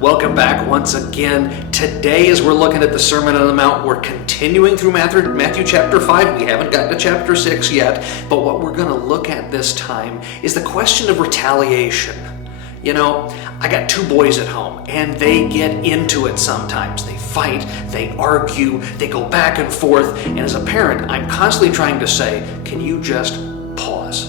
Welcome back once again. Today, as we're looking at the Sermon on the Mount, we're continuing through Matthew chapter 5. We haven't gotten to chapter 6 yet, but what we're going to look at this time is the question of retaliation. You know, I got two boys at home, and they get into it sometimes. They fight, they argue, they go back and forth, and as a parent, I'm constantly trying to say, can you just pause?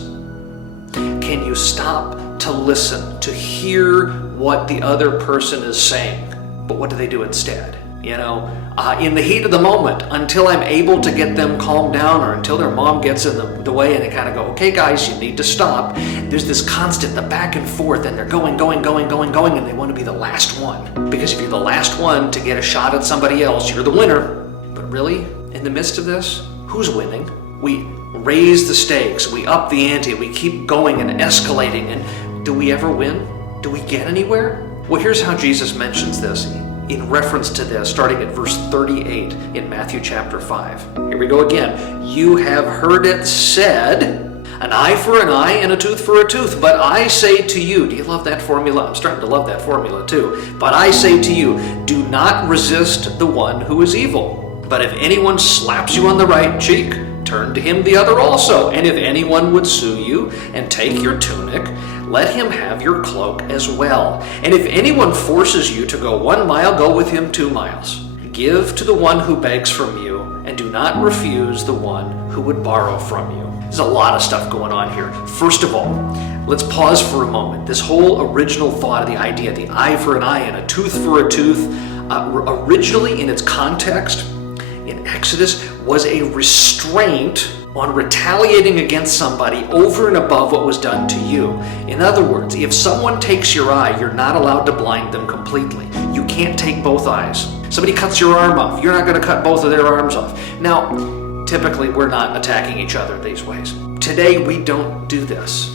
Can you stop to listen, to hear what the other person is saying? But what do they do instead? You know, in the heat of the moment, until I'm able to get them calmed down, or until their mom gets in the way and they kind of go, okay guys, you need to stop. There's this constant, the back and forth, and they're going, and they want to be the last one. Because if you're the last one to get a shot at somebody else, you're the winner. But really, in the midst of this, who's winning? We raise the stakes, we up the ante, we keep going and escalating, and do we ever win? Do we get anywhere? Well, here's how Jesus mentions this in reference to this, starting at verse 38 in Matthew chapter 5. Here we go again. You have heard it said, an eye for an eye and a tooth for a tooth. But I say to you, do you love that formula? I'm starting to love that formula too. But I say to you, do not resist the one who is evil. But if anyone slaps you on the right cheek, turn to him the other also. And if anyone would sue you and take your tunic, let him have your cloak as well. And if anyone forces you to go 1 mile, go with him 2 miles. Give to the one who begs from you, and do not refuse the one who would borrow from you. There's a lot of stuff going on here. First of all, let's pause for a moment. This whole original thought of the idea, the eye for an eye and a tooth for a tooth, originally in its context in Exodus was a restraint on retaliating against somebody over and above what was done to you. In other words, if someone takes your eye, you're not allowed to blind them completely. You can't take both eyes. Somebody cuts your arm off, you're not going to cut both of their arms off. Now, typically we're not attacking each other these ways. Today we don't do this.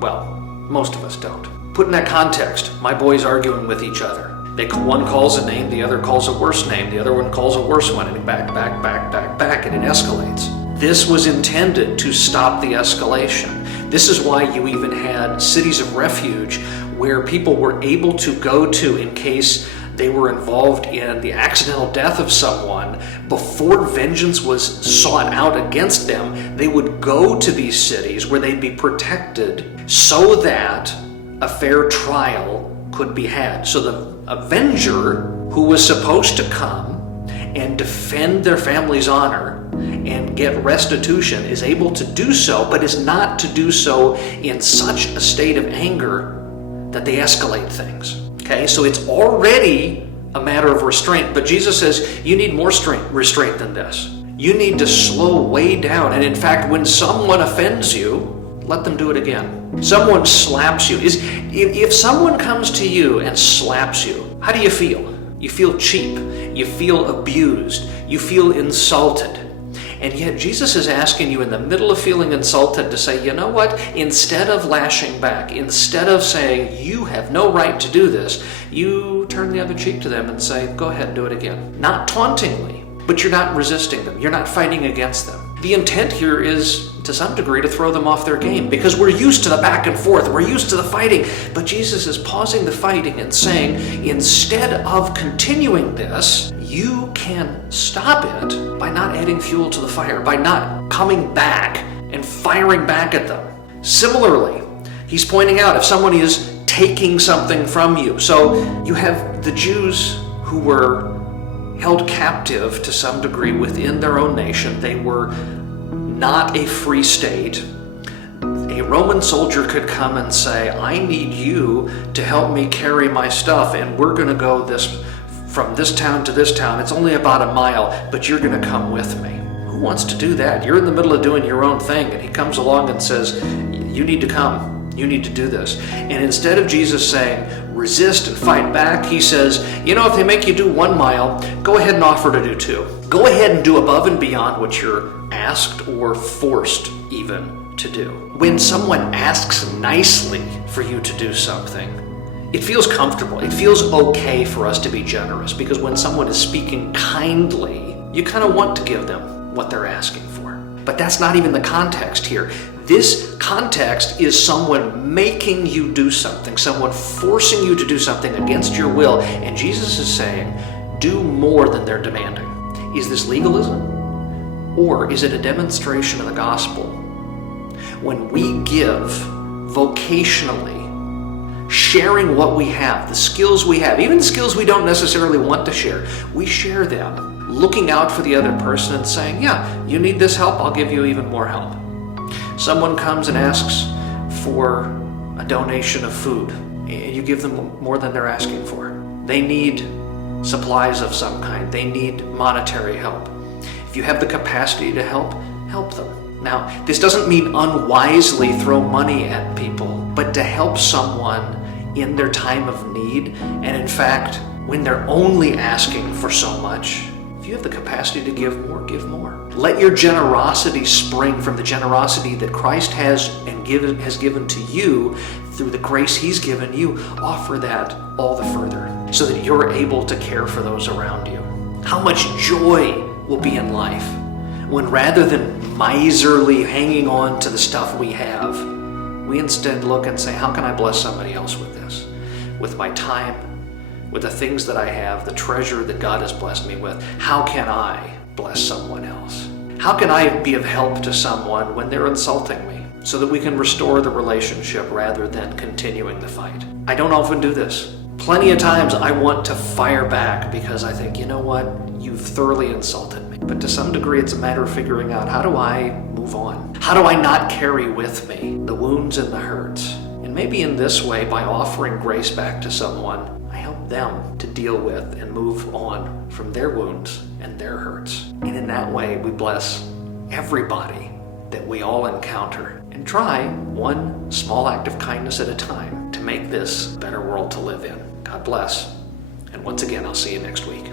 Well, most of us don't. Put in that context, my boys arguing with each other. One calls a name, the other calls a worse name, the other one calls a worse one, and back, and it escalates. This was intended to stop the escalation. This is why you even had cities of refuge where people were able to go to in case they were involved in the accidental death of someone. Before vengeance was sought out against them, they would go to these cities where they'd be protected so that a fair trial could be had. So the avenger who was supposed to come and defend their family's honor and get restitution is able to do so, but is not to do so in such a state of anger that they escalate things. Okay, so it's already a matter of restraint, but Jesus says you need more restraint than this. You need to slow way down, and in fact, when someone offends you, let them do it again. Someone slaps you. If someone comes to you and slaps you, how do you feel? You feel cheap. You feel abused. You feel insulted. And yet Jesus is asking you in the middle of feeling insulted to say, you know what? Instead of lashing back, instead of saying, you have no right to do this, you turn the other cheek to them and say, go ahead and do it again. Not tauntingly, but you're not resisting them. You're not fighting against them. The intent here is, to some degree, to throw them off their game, because we're used to the back and forth, we're used to the fighting. But Jesus is pausing the fighting and saying, instead of continuing this, you can stop it by not adding fuel to the fire, by not coming back and firing back at them. Similarly, he's pointing out if someone is taking something from you. So you have the Jews who were held captive to some degree within their own nation. They were not a free state. A Roman soldier could come and say, I need you to help me carry my stuff, and we're going to go from this town to this town. It's only about 1 mile, but you're going to come with me. Who wants to do that? You're in the middle of doing your own thing, and he comes along and says, you need to come. You need to do this. And instead of Jesus saying, resist and fight back, he says, you know, if they make you do 1 mile, go ahead and offer to do 2. Go ahead and do above and beyond what you're asked or forced even to do. When someone asks nicely for you to do something, it feels comfortable. It feels okay for us to be generous, because when someone is speaking kindly, you kind of want to give them what they're asking for. But that's not even the context here. This context is someone making you do something, someone forcing you to do something against your will, and Jesus is saying, do more than they're demanding. Is this legalism? Or is it a demonstration of the gospel? When we give vocationally, sharing what we have, the skills we have, even the skills we don't necessarily want to share, we share them, looking out for the other person and saying, yeah, you need this help, I'll give you even more help. Someone comes and asks for a donation of food, and you give them more than they're asking for. They need supplies of some kind. They need monetary help. If you have the capacity to help, help them. Now, this doesn't mean unwisely throw money at people, but to help someone in their time of need, and in fact, when they're only asking for so much, if you have the capacity to give more, give more. Let your generosity spring from the generosity that Christ has given to you through the grace He's given you. Offer that all the further so that you're able to care for those around you. How much joy will be in life when rather than miserly hanging on to the stuff we have, we instead look and say, how can I bless somebody else with this? With my time, with the things that I have, the treasure that God has blessed me with. How can I bless someone else? How can I be of help to someone when they're insulting me so that we can restore the relationship rather than continuing the fight? I don't often do this. Plenty of times I want to fire back because I think, you know what, you've thoroughly insulted me. But to some degree it's a matter of figuring out, how do I move on? How do I not carry with me the wounds and the hurts? And maybe in this way, by offering grace back to someone, I help them to deal with and move on from their wounds and their hurts. And in that way, we bless everybody that we all encounter and try one small act of kindness at a time to make this a better world to live in. God bless. And once again, I'll see you next week.